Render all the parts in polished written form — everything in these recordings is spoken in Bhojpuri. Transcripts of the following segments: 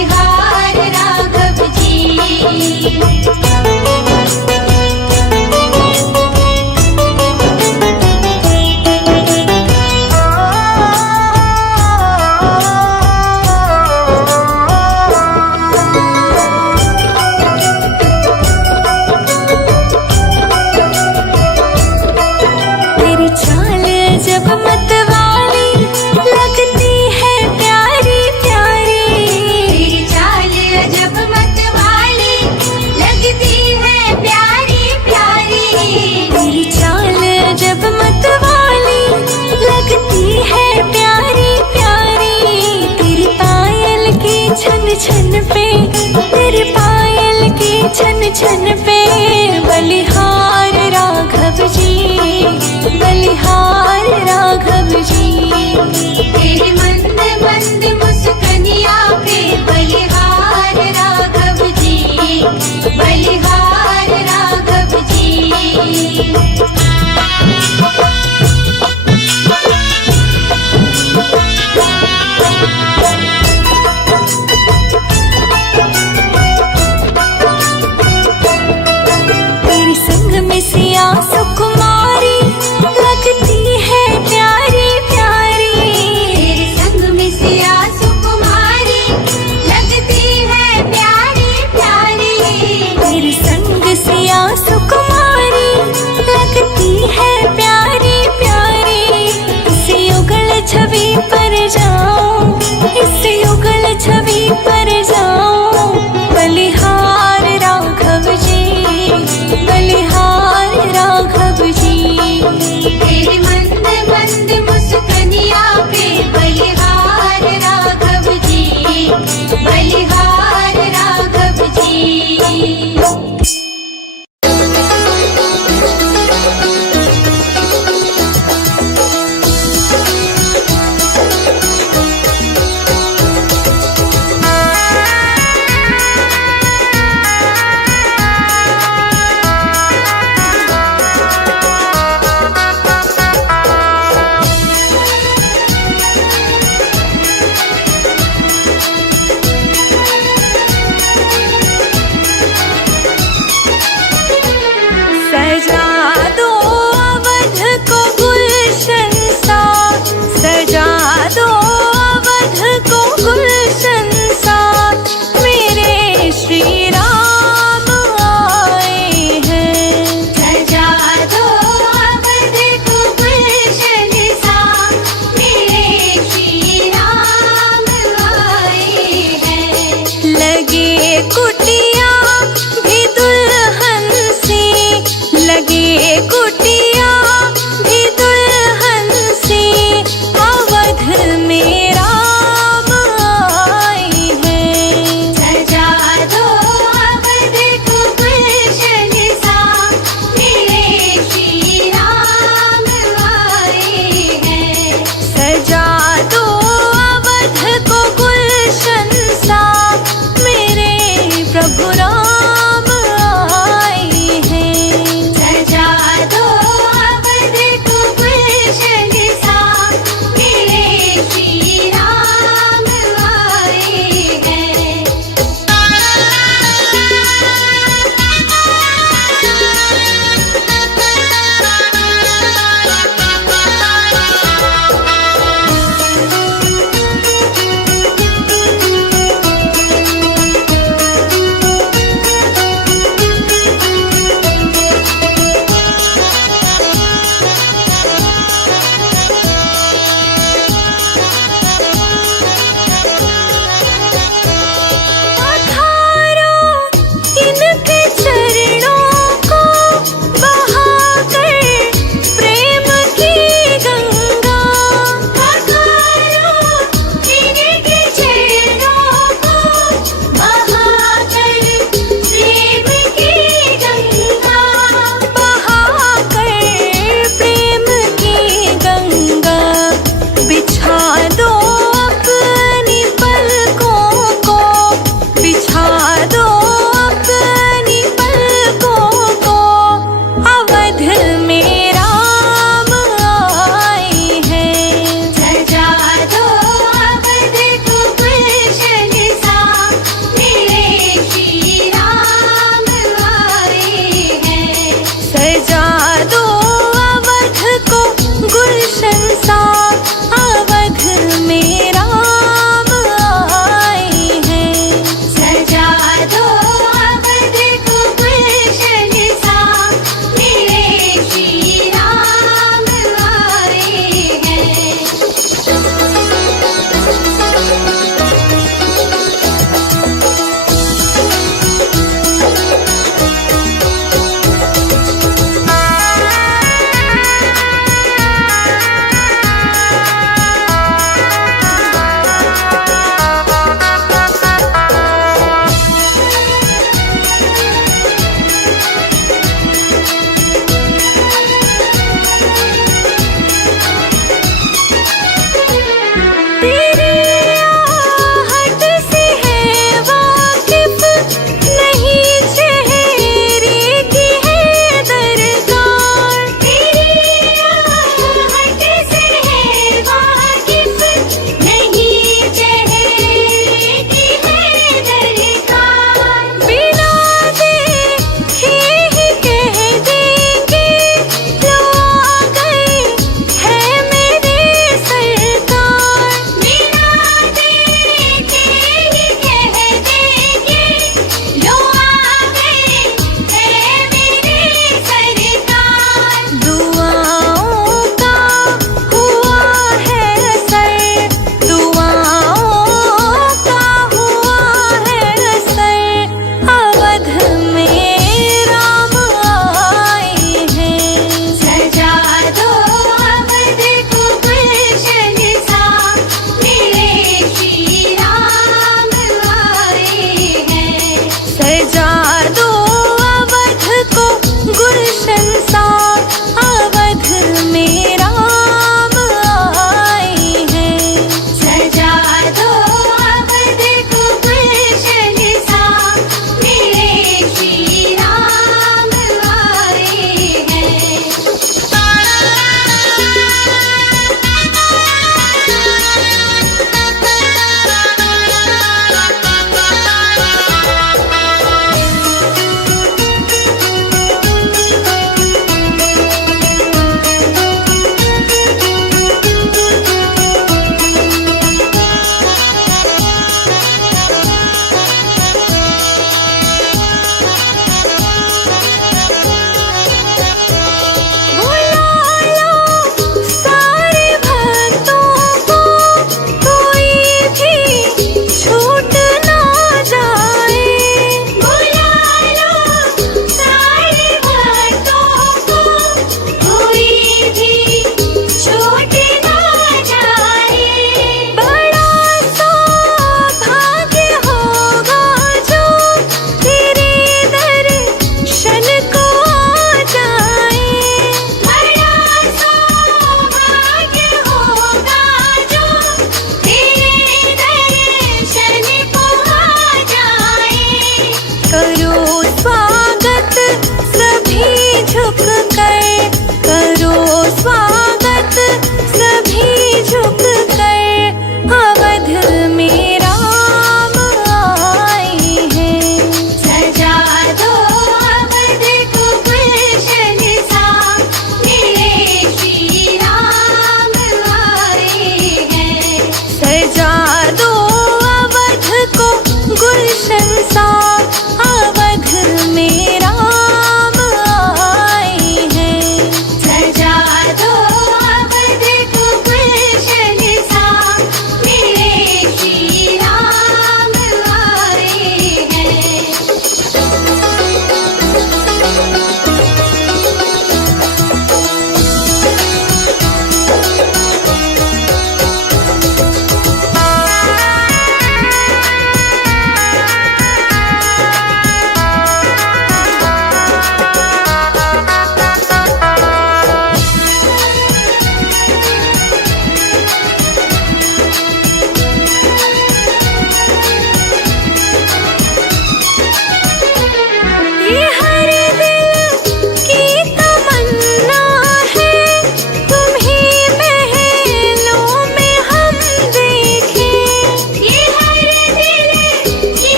बलिहार राघव जी। छन पे तेरे पायल की छन छन पे बलिहार राघव जी, बलिहार राघव जी। तेरे मंद मंद मुस्कनिया पे बलिहार राघव जी, बलिहार राघव जी। सुकुमारी लगती है प्यारी प्यारी, तेरे संग में सिया सुकुमारी लगती है प्यारी प्यारी। तेरे संग सिया सुकुमारी लगती है प्यारी प्यारी। इस युगल छवि पर जाऊं, इस युगल छवि पर जाऊं, बलिहार राघव जी, बलिहार राघव जी। तेरे मंद मंद मुस्कनिया पे बलिहार राघव जी, बलिहार राघव जी।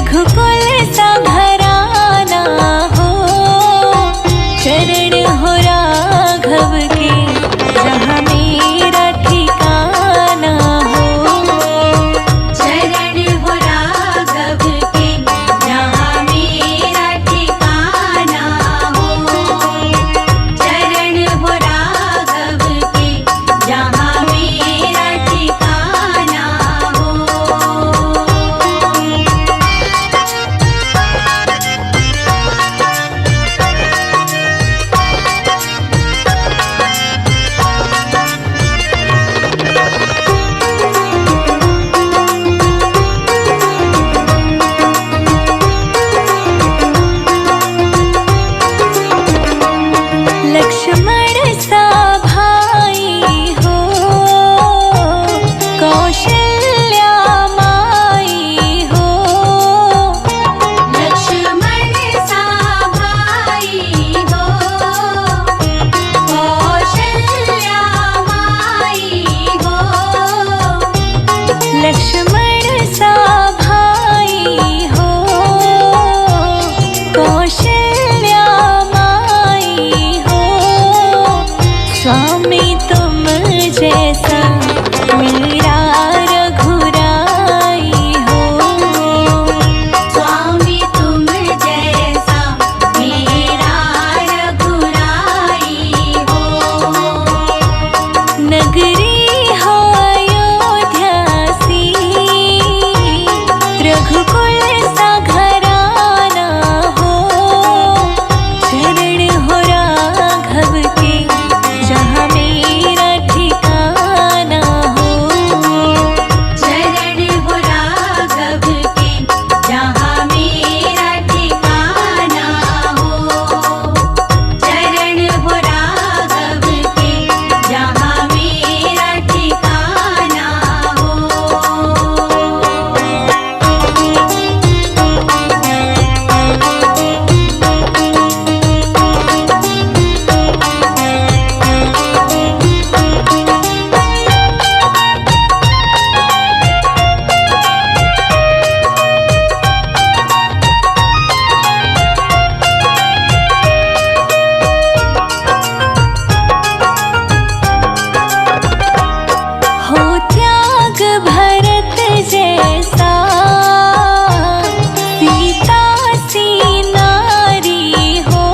रघुकुल सा घराना हो, चरण हो राघव के जहाँ मेरा ठिकाना हो। चरण हो राघव के जहाँ मेरा ठिकाना हो, चरण हो राघव के जहाँ मेरा ठिकाना हो। लक्ष्मण सा भाई हो, कौशल्या माई हो। लक्ष्मण सा भाई हो, कौशल्या माई हो। लक्ष्मण सा भाई हो, कौशल्या माई हो। स्वामी तुम जैसा मेरा रघुराई हो। स्वामी तुम जैसा मेरा रघुराई हो। नगरी हो अयोध्या सी, रघुकुल सा घराना हो, चरण हो राघव के जहाँ मेरा ठिकाना हो। चरण हो राघव के जहाँ मेरा ठिकाना हो। चरण हो राघव के जहाँ मेरा ठिकाना हो। हो त्याग भरत जैसा, सीता सी नारी हो।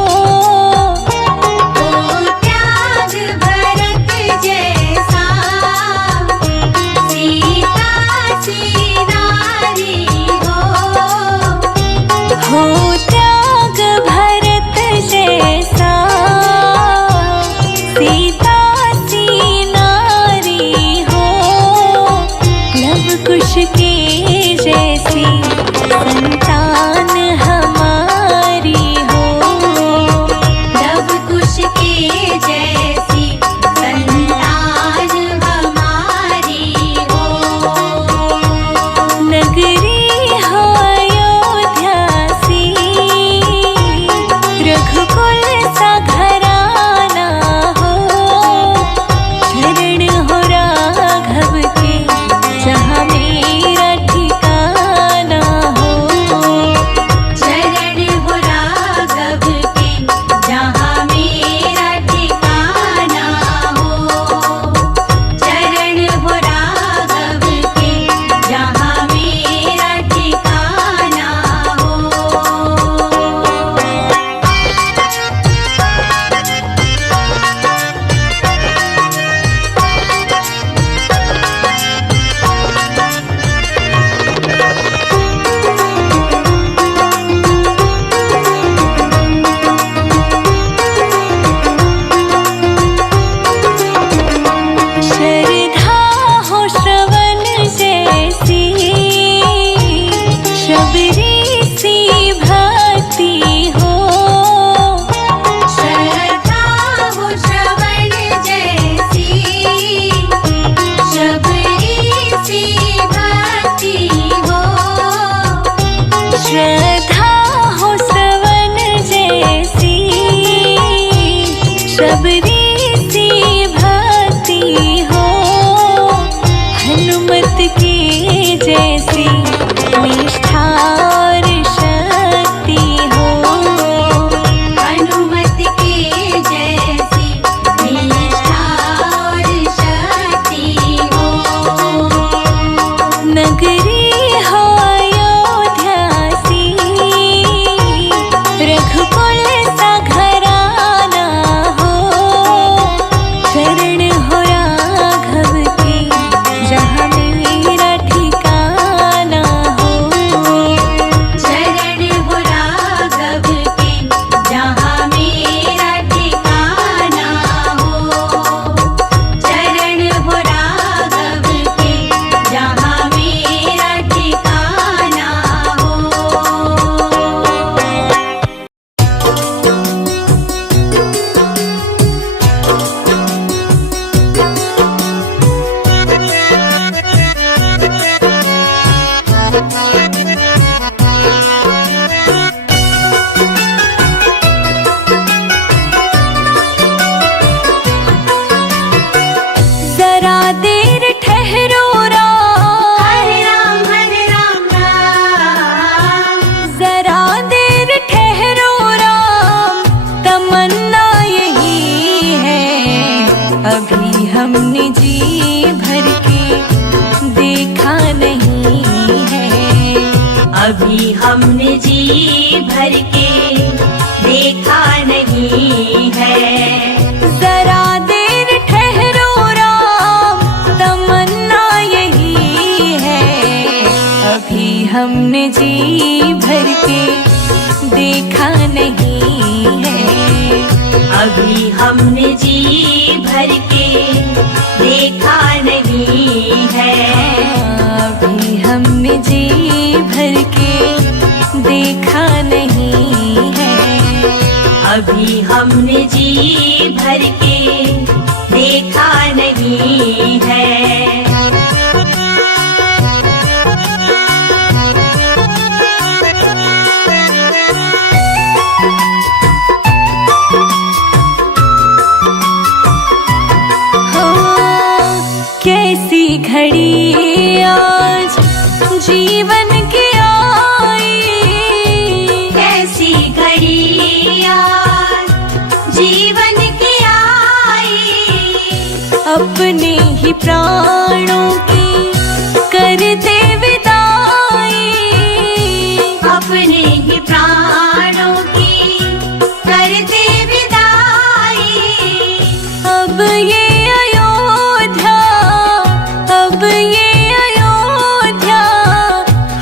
हो त्याग भरत जैसा, सीता सी नारी हो। हो त्याग भरत जैसा, सीता सी नारी हो। लव कुश के जैसी संतान हमारी हो। लव कुश के जैसी संतान हमारी हो। नगरी हो अयोध्या सी, रघुकुल सा घराना हो, चरण हो राघव के जहाँ मेरा ठिकाना हो। चरण हो राघव के जहाँ मेरा ठिकाना हो। चरण हो राघव के जहाँ मेरा ठिकाना हो। श्रद्धा हो श्रवण जैसी, शबरी सी भक्ति हो। श्रद्धा हो श्रवण जैसी, शबरी सी भक्ति हो। श्रद्धा हो श्रवण जैसी, शबरी सी भक्ति हो। हनुमत की जैसी निष्ठा और अभी हमने जी भर के देखा नहीं है। जरा देर ठहरो राम, तमन्ना यही है। अभी हमने जी भर के देखा नहीं है। अभी हमने जी भर के देखा नहीं है। अभी हमने जी भर के देखा नहीं है। अभी हमने जी भर के देखा नहीं है। कैसी घड़ी आज जीवन की आई, कैसी घड़ी आज जीवन की आई। अपने ही प्राणों की करते विदाई, अपने ही प्राणों की करते विदाई। अब ये अब ये अयोध्या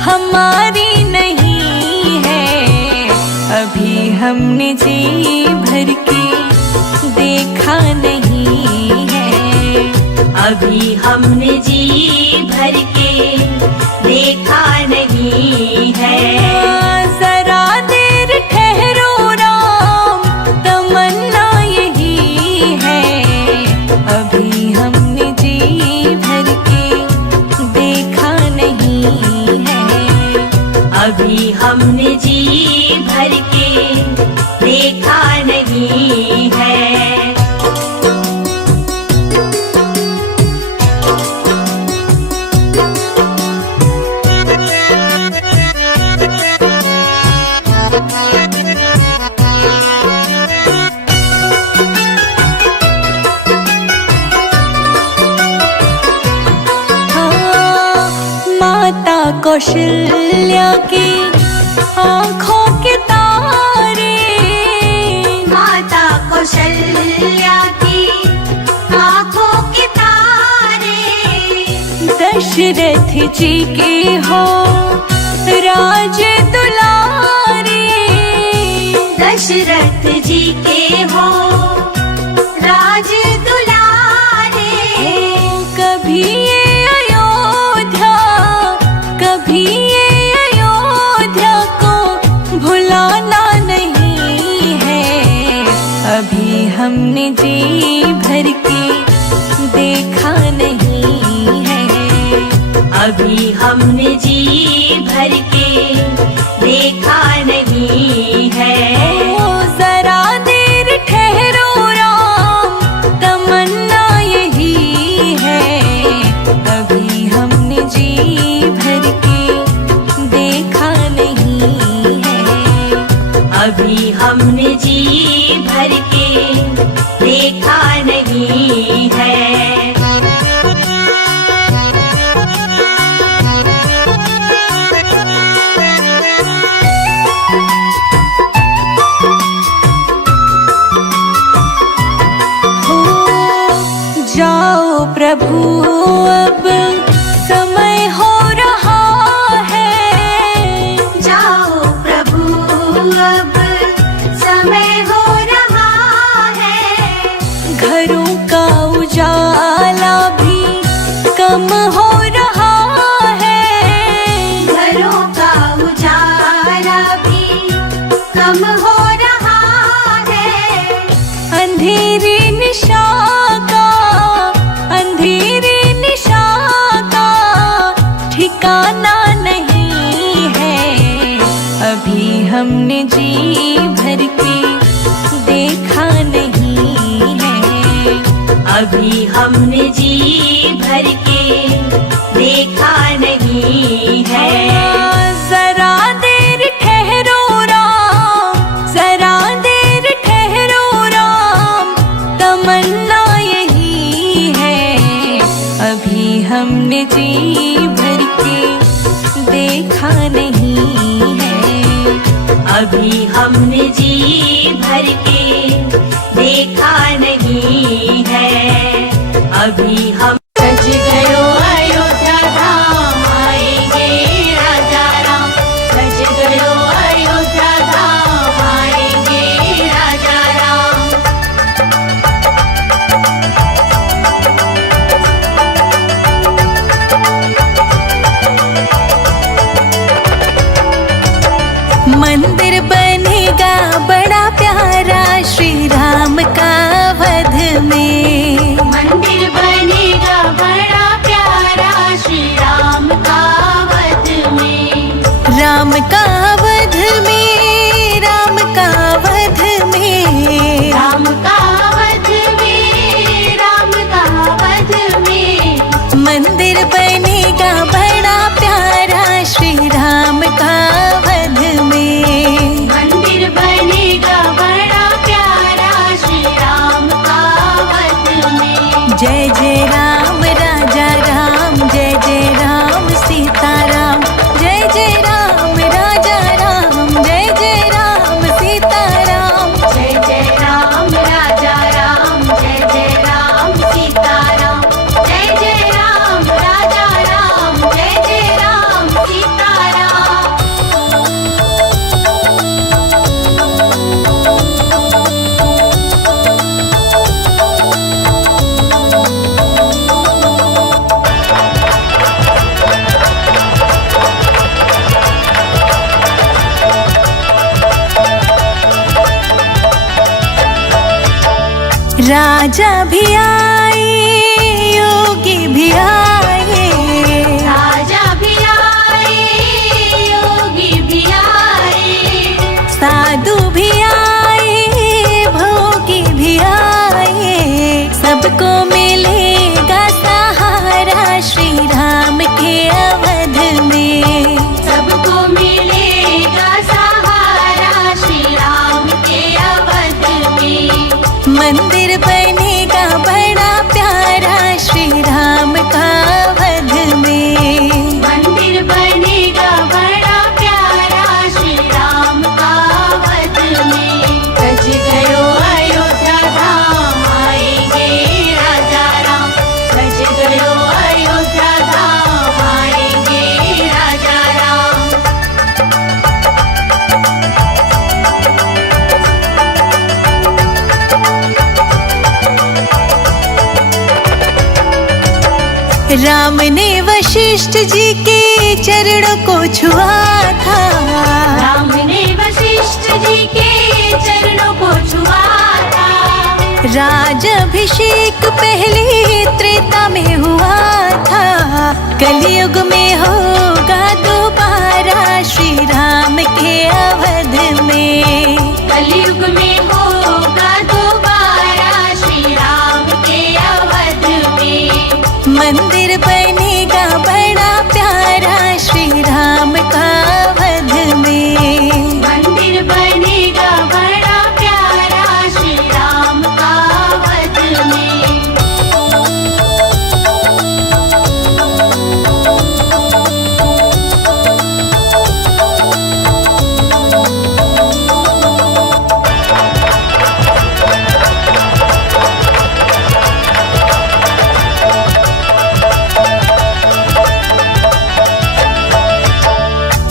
हमारी नहीं है। अभी हमने जी भर के देखा नहीं है। अभी हमने जी भर के देखा नहीं है। जरा देर ठहरो राम, तमन्ना यही है। अभी हमने जी भर के देखा नहीं है। अभी हमने जी भर के देखा नहीं है। कौशल्या की आँखों के तारे, माता कौशल्या की आँखों के तारे। दशरथ जी के हो राज दुलारे, दशरथ जी के हो राज दुलारे। कभी कभी ये अयोध्या को भुलाना नहीं है। अभी हमने जी भर के देखा नहीं है। अभी हमने जी भर के देखा नहीं है। जरा देर ठहरो राम, तमन्ना यही है। अभी हमने जी भर के देखा नहीं है। अभी हमने जी भर के देखा नहीं है। जाओ प्रभु अब समय हो रहा है। जाओ प्रभु अब समय हो रहा है। घरों का उजाला भी कम हो रहा है। घरों का उजाला भी कम हो रहा है। अंधेरी निशा ठिकाना नहीं है। अभी हमने जी भर के देखा नहीं है। अभी हमने जी भर के देखा नहीं है। जरा देर ठहरो राम, जरा देर ठहरो राम, तमन्ना यही है। अभी हमने जी भर के देखा नहीं अभी हमने जी भर के देखा नहीं है। अभी हम सज गयो अयोध्या धाम, आएंगे राजा राम। सज गयो अयोध्या धाम, आएंगे राजा राम। मंदिर बनेगा बड़ा प्यारा श्री राम का वध में। मंदिर बनेगा बड़ा प्यारा श्री राम का वध में। राम का वध में, राम का वध में, राम का वध में, राम का वध में। मंदिर बनेगा बड़ा प्यारा श्री राम का वध में। मंदिर बनेगा बड़ा प्यारा श्री राम का वध में। जय जय राम राजा राम, जय जय राम सीता राम। जय जय राम राजा राम, जय जय राम सीता राम। जय जय राम राजा राम, जय जय राम सीता राम। जय जय राम राजा राम, जय जय राम सीता राम। राजा भी आए, योगी भी आए। राजा भी आए, योगी भी आए। साधु भी आए, भोगी भी आए। सबको मिलेगा सहारा श्री राम के अवध में। सबको मिलेगा सहारा श्री राम के अवध में। मंदिर बनेगा बड़ा प्यारा श्री राम का वध में। मंदिर बनेगा बड़ा प्यारा श्री राम का वध में। सज गयो अयोध्या धाम, आएंगे राजा राम। सज गयो अयोध्या धाम, आएंगे राजा राम। राम ने वशिष्ठ जी के चरणों को छुआ था। राम ने वशिष्ठ जी के चरणों को छुआ था। राजाभिषेक पहले त्रेता में हुआ था। कलयुग में होगा दोबारा श्री राम के अवध में। कलयुग में होगा दोबारा श्री राम के अवध में। मंदिर बनेगा बड़ा प्यारा श्री राम का वध में। मंदिर बनेगा बड़ा प्यारा श्री राम का वध में।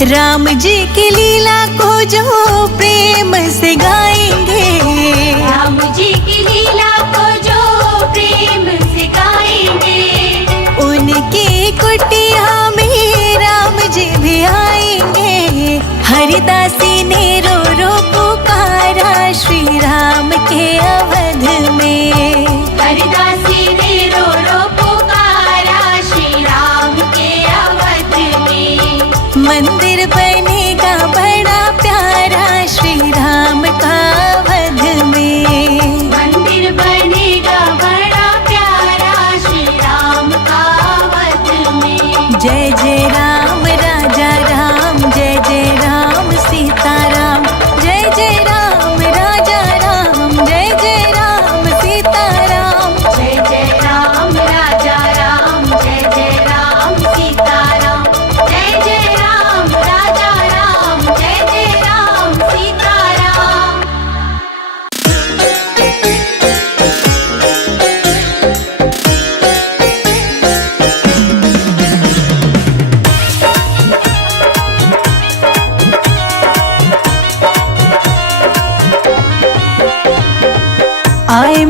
राम जी की लीला को जो प्रेम से गाएंगे। राम जी की लीला को जो प्रेम से गाएंगे। उनकी कुटिया में राम जी भी आएंगे। हरिदासी ने रो रो पुकारा श्री राम के अवध में। हरिदासी ने रो रो पुकारा श्री राम के अवध में। मंदिर बनेगा बड़ा प्यारा श्री राम का वध में। मंदिर बनेगा बड़ा प्यारा श्री राम का वध में। जय जय राम राजा राम, जय जय राम सीता राम। जय जय राम राजा राम, जय जय राम सीता राम। जय जय राम राजा राम, जय जय राम सीता राम। जय जय राम राजा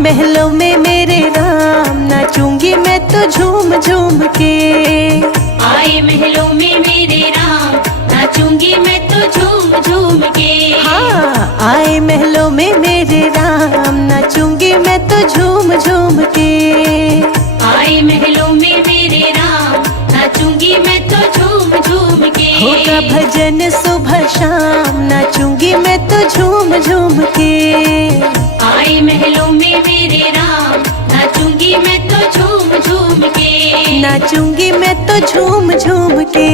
महलों में मेरे राम, नाचूंगी मैं तो झूम झूम के। आए महलों में मेरे राम, नाचूंगी मैं तो झूम झूम के। हाँ, आए महलों में मेरे राम, नाचूंगी मैं तो झूम झूम के। आए महलों में मेरे राम, नाचूंगी मैं तो झूम झूम के। होगा भजन सुबह शाम, नाचूंगी मैं तो झूम झूम के। आए महलों में मेरे राम, नाचूंगी मैं तो झूम झूम के। नाचूंगी मैं तो झूम झूम के।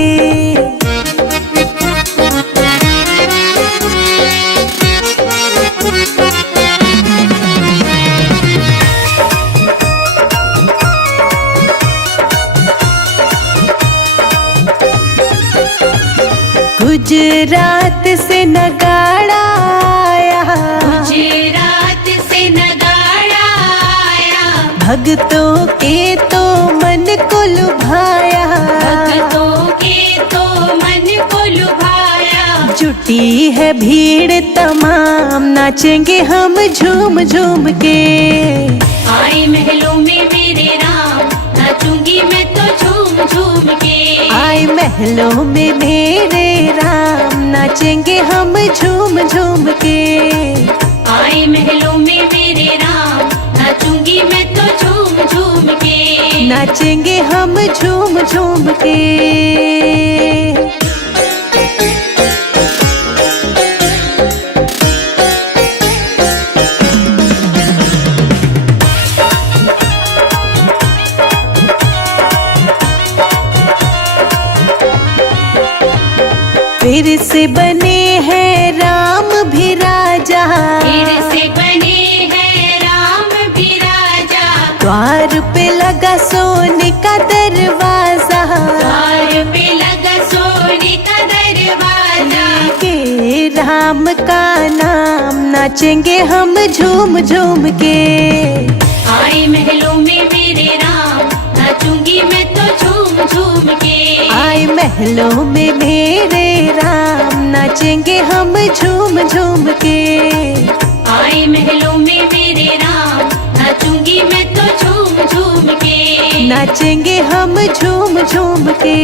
गुजरात से नगाड़ा आया, गुजरात से नगाड़ा आया। भक्तों के तो मन को लुभाया, भक्तों के तो मन को लुभाया। जुटी है भीड़ तमाम, नाचेंगे हम झूम झूम के। आए महलों में मेरे राम, नाचूंगी मैं तो झूम झूम के। आए महलों में मेरे राम, नाचेंगे हम झूम झूम के। आए महलों में मेरे राम, नाचूंगी मैं तो झूम झूम के। नाचेंगे हम झूम झूम के। फिर से बने हैं राम भी राजा, फिर से बने हैं राम भी राजा। द्वार पे लगा सोने का दरवाजा, द्वार पे लगा सोने का दरवाजा। के राम का नाम, नाचेंगे हम झूम झूम के। आए महलों में मेरे राम, नाचूंगी मैं तो झूम झूम के। आए महलों में मेरे राम, नाचेंगे हम झूम झूम के। आए महलों में मेरे राम, नाचूंगी मैं तो झूम झूम के। नाचेंगे हम झूम झूम के।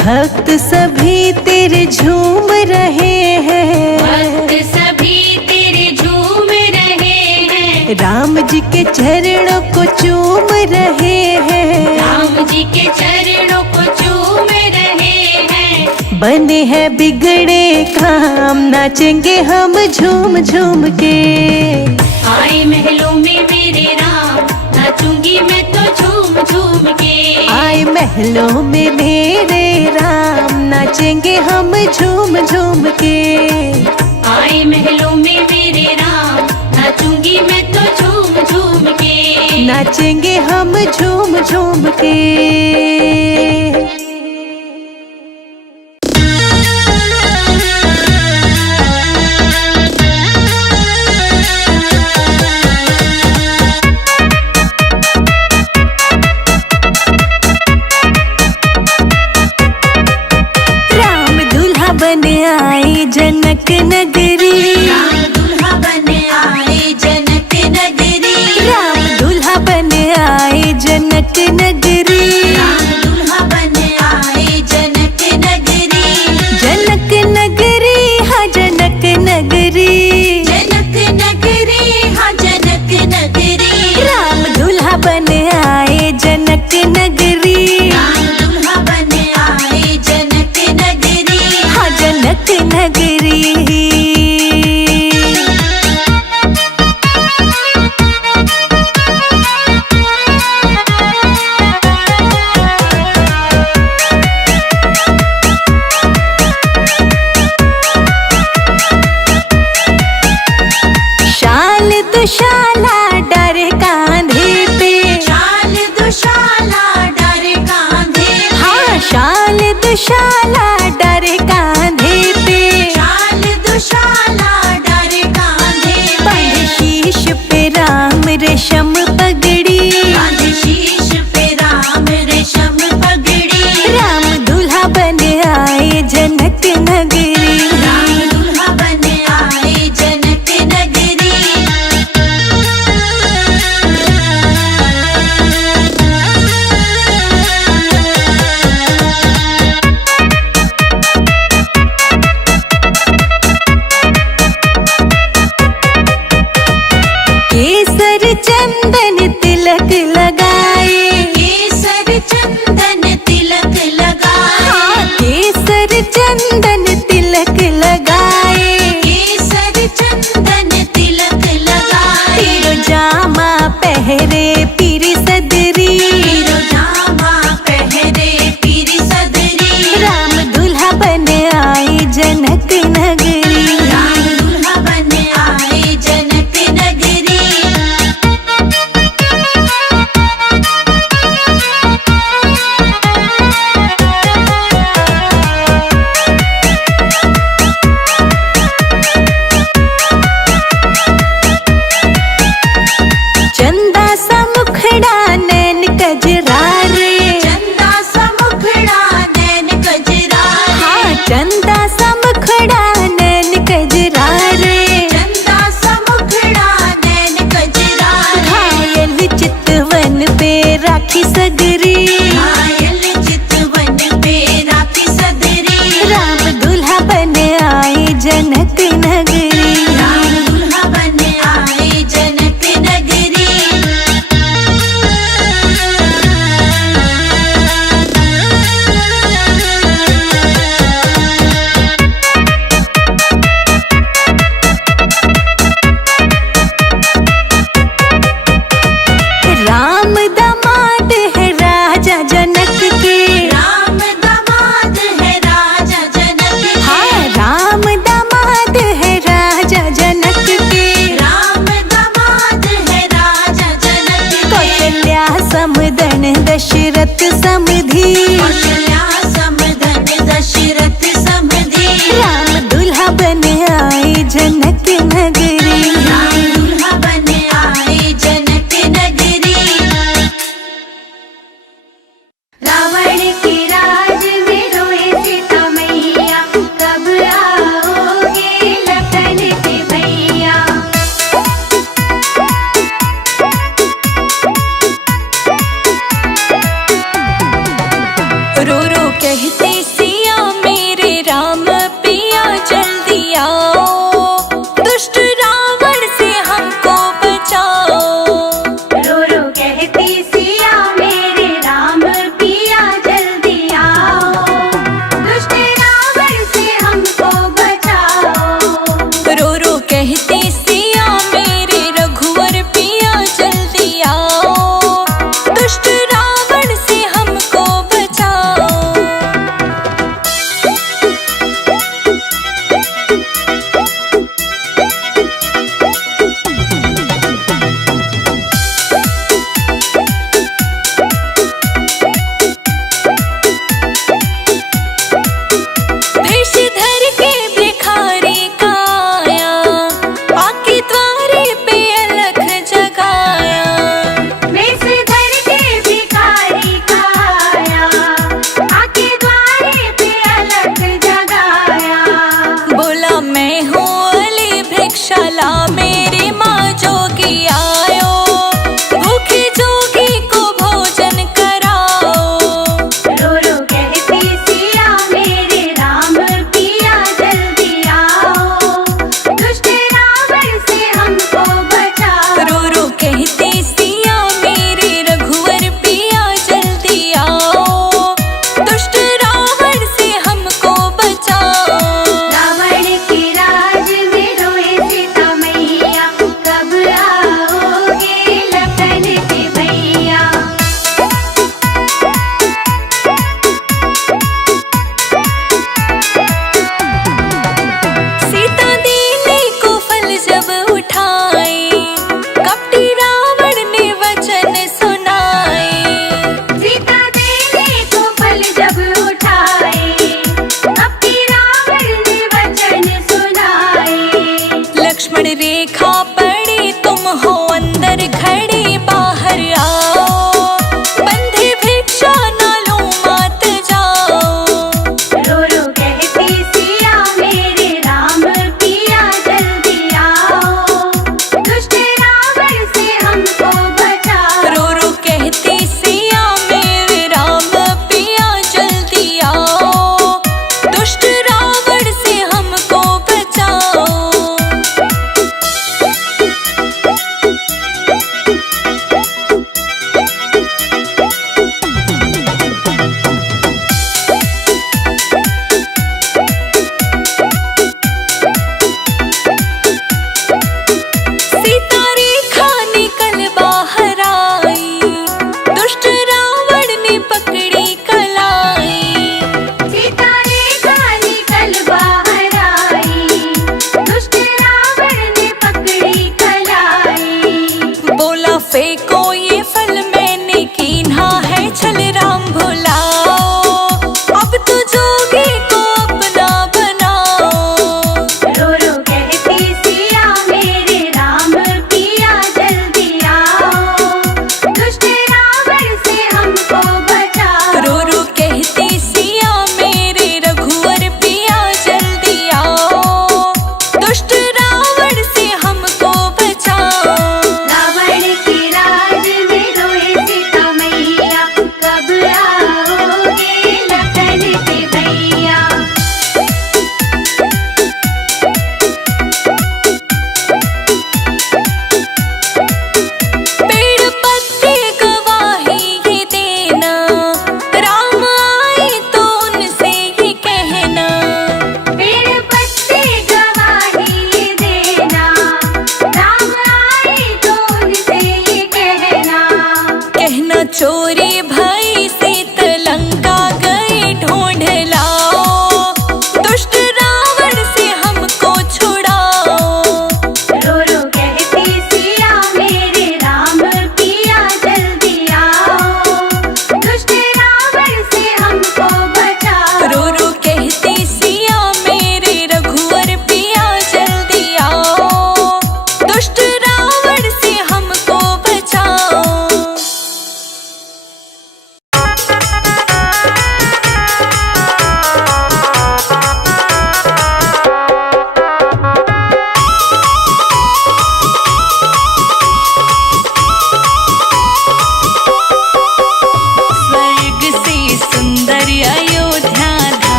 भक्त सभी तेरे झूम रहे हैं, भक्त सभी तेरे झूम रहे हैं। राम जी के चरणों को चूम रहे हैं, राम जी के चरणों को चूम रहे हैं। बने हैं बिगड़े काम, नाचेंगे हम झूम झूम के। आए महलों में मेरे राम, नाचूंगी मैं तो झूम झूम के। आए महलों में मेरे राम, नाचेंगे हम झूम झूम के। आए महलों में मेरे राम, नाचूंगी मैं तो झूम झूम के। नाचेंगे हम झूम झूम के। बन आए जनक नगरी, राम दूल्हा बन आए जनक नगरी। राम दूल्हा बन आए जनक नगरी, राम दूल्हा बन आए जनक नगरी। जनक नगरी हाँ जनक नगरी, जनक नगरी हाँ जनक नगरी। राम दूल्हा बन आए जनक नगरी, राम दूल्हा बन आए जनक नगरी। हाँ जनक नगरी। शाल दुशाला डर कांधे पे, शाल दुशाला डर कांधे पे। हाँ शाल दुशाला डर कांधे पे, शाल जनक नगरी। राम दूल्हा बन आए जनक नगरी। केसर चंदन तिलक लगाए, केसर चंदन तिलक लगाए। हाँ केसर चंदन तिलक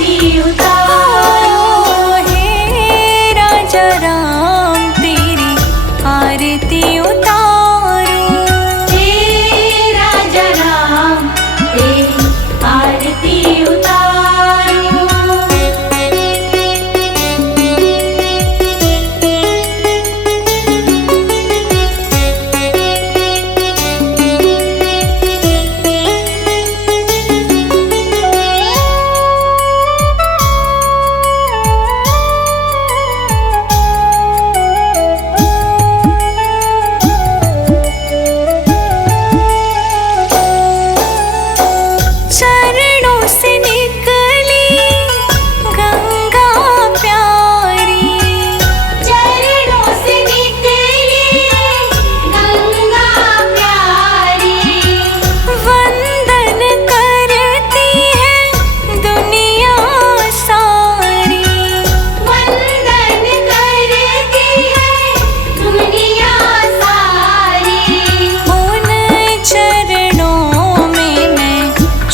आरती उतारो। हे राजा राम तेरी आरती उतारो। हे राजा राम तेरी आरती उतारो। चरणों से निकली गंगा प्यारी। चरणों से निकली गंगा प्यारी। वंदन करती है दुनिया सारी। वंदन करती है दुनिया सारी। उन चरणों में मैं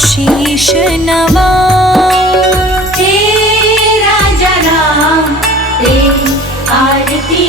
शीश नवाऊं। हे राजा राम तेरी आरती